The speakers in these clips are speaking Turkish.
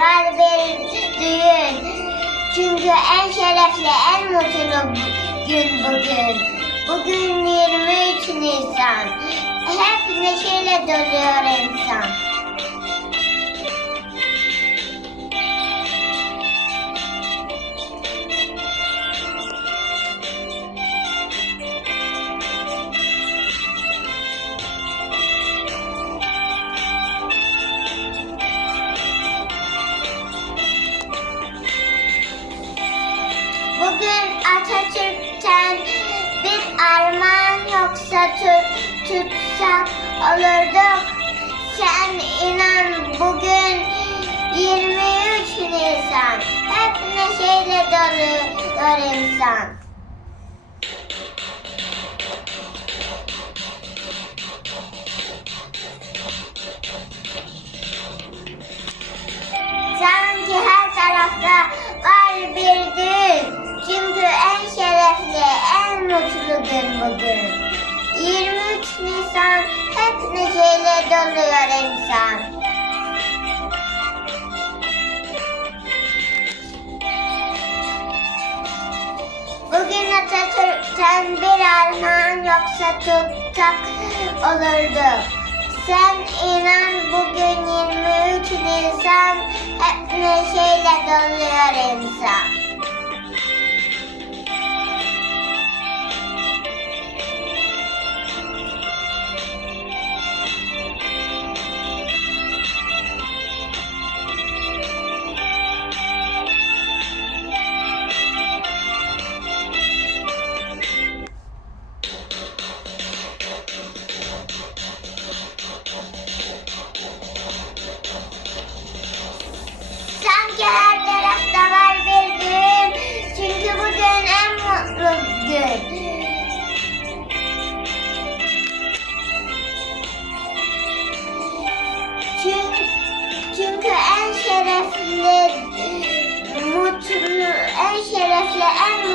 var bir düğün. Çünkü en şerefli, en mutlu gün bugün. Bugün 23 Nisan. Hep neşeyle doluyor insan. Bugün Atatürk'ten bir armağan yoksa tut, tutsak olurduk. Sen inan bugün 23 Nisan. Hep neşeyle doluyor insan. Gün bugün. 23 Nisan hep neşeyle doluyor insan. Bugün Atatürk'ten bir armağan yoksa tutsak olurdu. Sen inan bugün 23 Nisan hep neşeyle doluyor insan.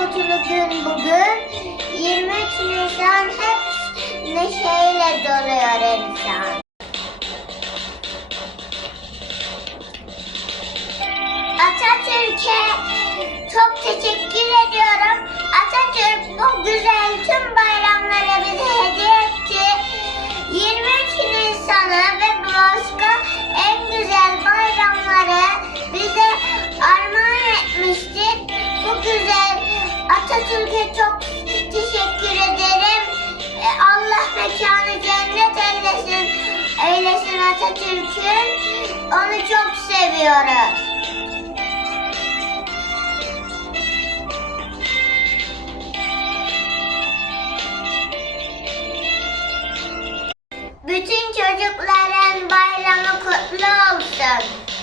Mutlu gün bugün. 23 Nisan hep neşeyle doluyor insan. Atatürk'e çok teşekkür ediyorum. Atatürk bu güzel tüm bayramları bize hediye etti. 23 Nisan'ı ve başka en güzel bayramları bize Atatürk'e çok teşekkür ederim. E, Allah mekanı cennet eylesin. Eylesin Atatürk'ün. Onu çok seviyoruz. Bütün çocukların bayramı kutlu olsun.